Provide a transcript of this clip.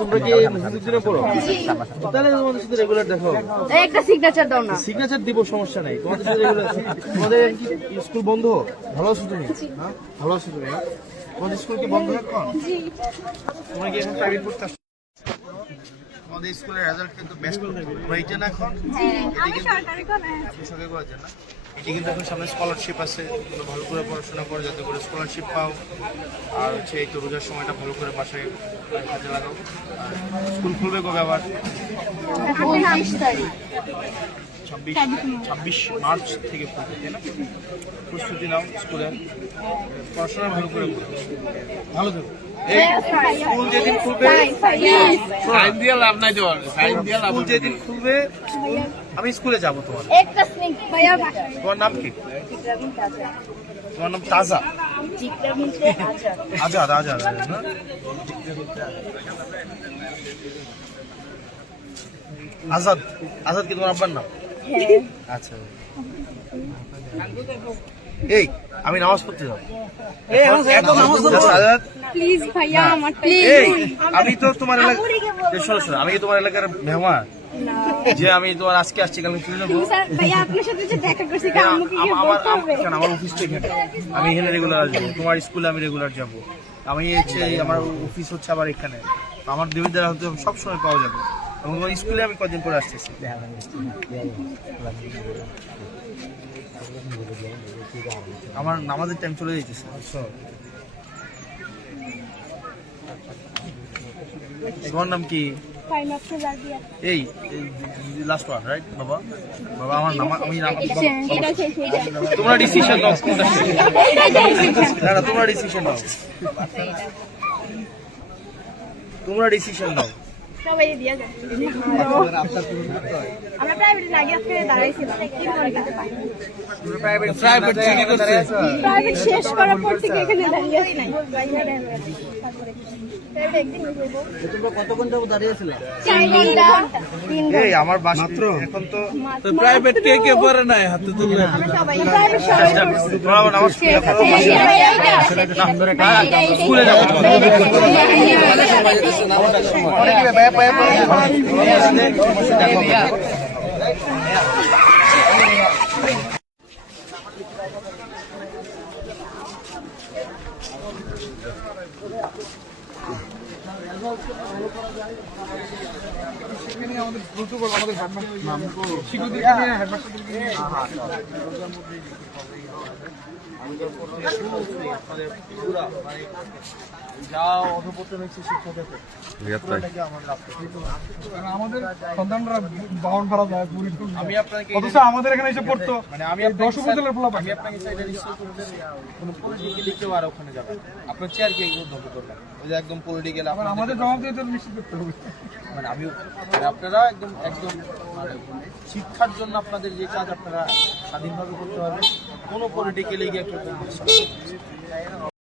তোমরা কি মুক্তিযুদ্ধে পড়ো? তাহলে তোমাদের সাথে রেগুলার দেখো। একটা সিগনেচার দাও না। সিগনেচার দিব, সমস্যা নাই। তোমাদের সাথে রেগুলার। তোমাদের কি স্কুল বন্ধ? ভালো আছো তুমি? হ্যাঁ, ভালো আছো তুমি? তোমাদের স্কুল কি বন্ধ এখন? তোমরা কি এখন প্রাইভেট পড়তে আসছো? আমাদের স্কুলের রেজাল্ট কিন্তু বেস্ট হয়েছে না এখন। আমি সরকারি কলেজ। আপনি সরকারি কলেজ না? এটি কিন্তু এখন সামনে স্কলারশিপ আছে, ভালো করে পড়াশোনা করে যাতে করে স্কলারশিপ পাও। আর হচ্ছে এই তো রোজার সময়টা ভালো করে বাসায় কাজে লাগাও। স্কুল খুলবে কবে আবার? 26 মার্চ থেকে খুলবে, তাই না? প্রস্তুতি নাও স্কুলের, পড়াশোনা ভালো করে করো, ভালো থাকো। স্কুল যেদিন খুলবে, স্কুল যেদিন খুলবে আমি স্কুলে যাবো। তোমার তোমার নাম কি? তোমার নাম তাজা? আজাদ। আজাদ না? আজাদ। আজাদ কি তোমার আব্বার নাম? আচ্ছা। এই আমি নামাজ পড়তে যাবো। আমি তো তোমার আমি তোমার এলাকার মেহমান, যে আমি তোমার আজকে আসছি, কালকে চলে যাবো। আমার অফিস তো এখানে, আমি এখানে রেগুলার আসবো। তোমার স্কুলে আমি রেগুলার যাবো। আমি হচ্ছে আমার অফিস হচ্ছে আবার এখানে। আমার দেবীদারা হয়তো সবসময় পাওয়া যাবে। এবং তোমার স্কুলে আমি কদিন পরে আসতেছি। আমার নামাজের টাইম চলে যাইতেছে। তোমার নাম কি? এই লাস্ট ওয়ান, রাইট? বাবা আমার নাম, আমি তোমরা ডিসিশন নাও। না, তোমরা ডিসিশন নাও। তোমরা ডিসিশন নাও। সবাই দিয়া যায়। আমরা প্রাইভেটে লাগি আজকে দাঁড়াইছিলাম। কি মনে করতে পারি? প্রাইভেট শেষ করার পর থেকে এখানে দাঁড়িয়ে আছি। তোমরা কতক্ষণ যাবো দাঁড়িয়েছিল? 4 ঘন্টা। এই আমার বাসা এখন তো প্রাইভেট কে পড়ে নাই, হাতে তুলে প্রাইভেট সবাই স্কুলে যাবো। সেখানে আমাদের প্রোটোকল, আমাদের শিক্ষকদেরকে নিয়ে, হেডমাস্টারদেরকে নিয়ে যা অধপতন হয়েছে শিক্ষকের, আমাদের সন্তানরা বাহন ভাড়া যায়। আমি আপনাকে আমাদের এখানে এসে পড়তো, মানে আমি 10 উপজেলার ফলাফল। আমি আপনাকে কোনো পলিটিক্যাল লিখেও আর ওখানে যাবেন, আপনার চেয়ারকে উদ্যোগ করবেন। ওই যে একদম পলিটিক্যাল আমাদের জবাব দিয়ে নিশ্চিত করতে হবে। মানে আমি আপনারা একদম মানে শিক্ষার জন্য আপনাদের যে কাজ আপনারা স্বাধীনভাবে করতে পারবেন, কোনো পলিটিক্যাল এগিয়ে